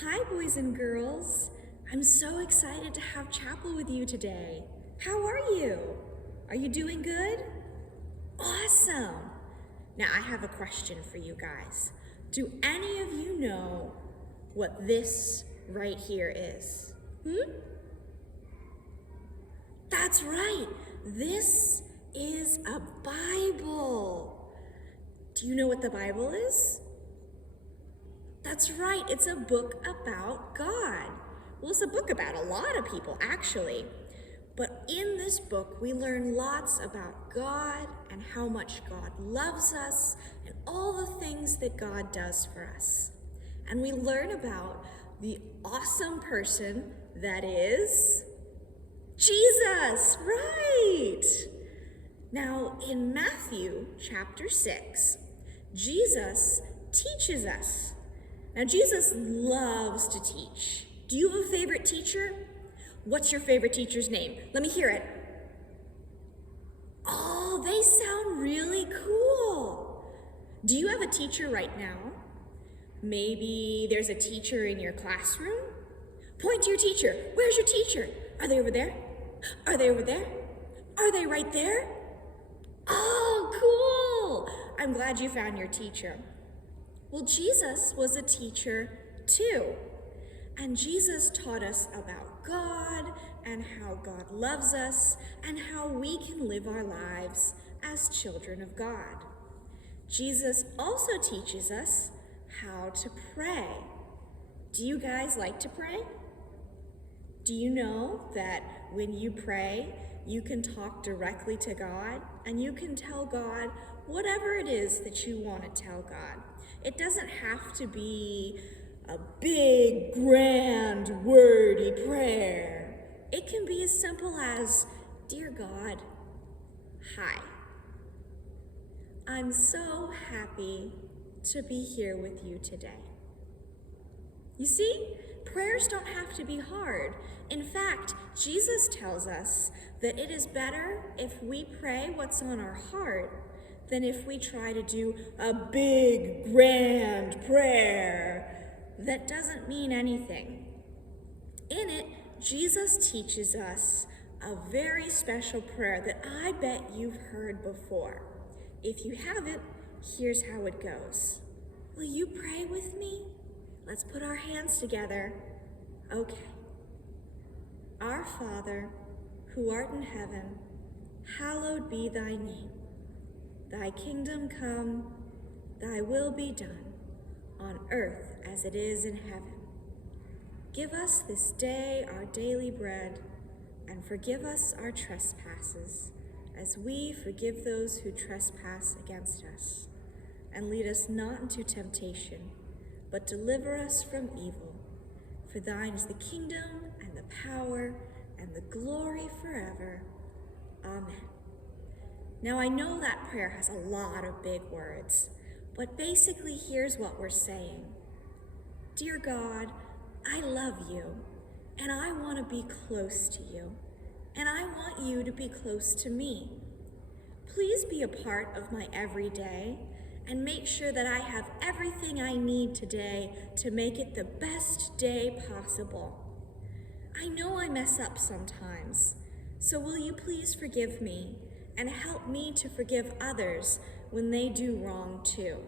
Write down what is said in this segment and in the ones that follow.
Hi, boys and girls. I'm so excited to have chapel with you today. How are you? Are you doing good? Awesome. Now, I have a question for you guys. Do any of you know what this right here is? That's right. This is a Bible. Do you know what the Bible is? That's right, it's a book about God. Well, it's a book about a lot of people, actually. But in this book, we learn lots about God and how much God loves us and all the things that God does for us. And we learn about the awesome person that is Jesus, right? Now, in Matthew chapter 6, Jesus teaches us. Now, Jesus loves to teach. Do you have a favorite teacher? What's your favorite teacher's name? Let me hear it. Oh, they sound really cool. Do you have a teacher right now? Maybe there's a teacher in your classroom? Point to your teacher. Where's your teacher? Are they over there? Are they over there? Are they right there? Oh, cool. I'm glad you found your teacher. Well, Jesus was a teacher too. And Jesus taught us about God and how God loves us and how we can live our lives as children of God. Jesus also teaches us how to pray. Do you guys like to pray? Do you know that when you pray, you can talk directly to God and you can tell God whatever it is that you want to tell God? It doesn't have to be a big, grand, wordy prayer. It can be as simple as, "Dear God, hi. I'm so happy to be here with you today." You see, prayers don't have to be hard. In fact, Jesus tells us that it is better if we pray what's on our heart than if we try to do a big, grand prayer that doesn't mean anything. In it, Jesus teaches us a very special prayer that I bet you've heard before. If you haven't, here's how it goes. Will you pray with me? Let's put our hands together. Okay. Our Father, who art in heaven, hallowed be thy name. Thy kingdom come, thy will be done, on earth as it is in heaven. Give us this day our daily bread, and forgive us our trespasses, as we forgive those who trespass against us. And lead us not into temptation, but deliver us from evil. For thine is the kingdom, and the power, and the glory forever. Amen. Now, I know that prayer has a lot of big words, but basically here's what we're saying. Dear God, I love you, and I want to be close to you, and I want you to be close to me. Please be a part of my everyday, and make sure that I have everything I need today to make it the best day possible. I know I mess up sometimes, so will you please forgive me and help me to forgive others when they do wrong too.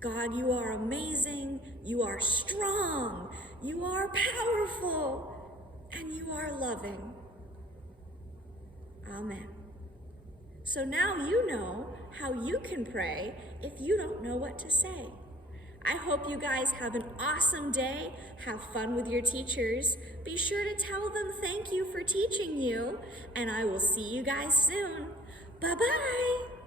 God, you are amazing, you are strong, you are powerful, and you are loving. Amen. So now you know how you can pray if you don't know what to say. I hope you guys have an awesome day. Have fun with your teachers. Be sure to tell them thank you for teaching you, and I will see you guys soon. Bye-bye.